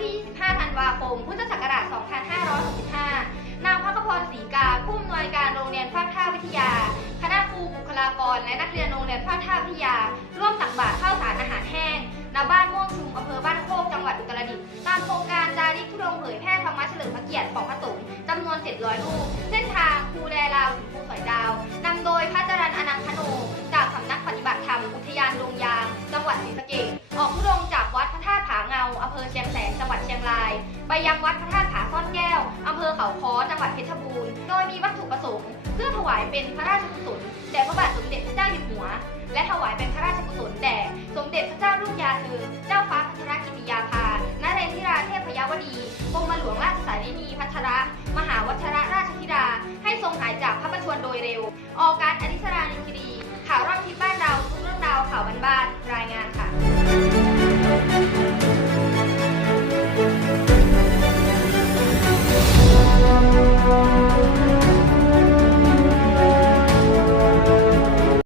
ที่ 25 ธันวาคม พุทธศักราช 2565 นางพักพรศรีกา ผู้อำนวยการโรงเรียนภาคท่าวิทยา คณะครูบุคลากร และนักเรียนโรงเรียนภาคท่าวิทยา ร่วมตักบาตรข้าวสารอาหารแห้ง ณ บ้านม่วงชุมอำเภอบ้านโคก จังหวัดอุตรดิตถ์ ตามโครงการจาริกธุดงเผยแพร่ธรรมะเฉลิมพระเกียรติของพระสงฆ์จำนวน 700รูป เส้นทางภูแลลาวถึงภูสอยดาว งราย ไปยังวัดพระธาตุผาซ่อนแก้ว อำเภอเขาค้อจังหวัดเพชรบูรณ์ โดยมีวัตถุประสงค์ เพื่อถวายเป็นพระราชกุศลแด่พระบาทสมเด็จพระเจ้าอยู่หัว และถวายเป็นพระราชกุศลแด่สมเด็จพระเจ้าลูกยาเธอ เจ้าฟ้าพัชรกิติยาภานเรนทิราเทพยวดีกรมหลวงราชสารินีพัชระ มหาวัชรราชธิดา ให้ทรงหายจากพระประชวรโดยเร็ว ออกการอนิสรานิคดีข่าวรอบทิ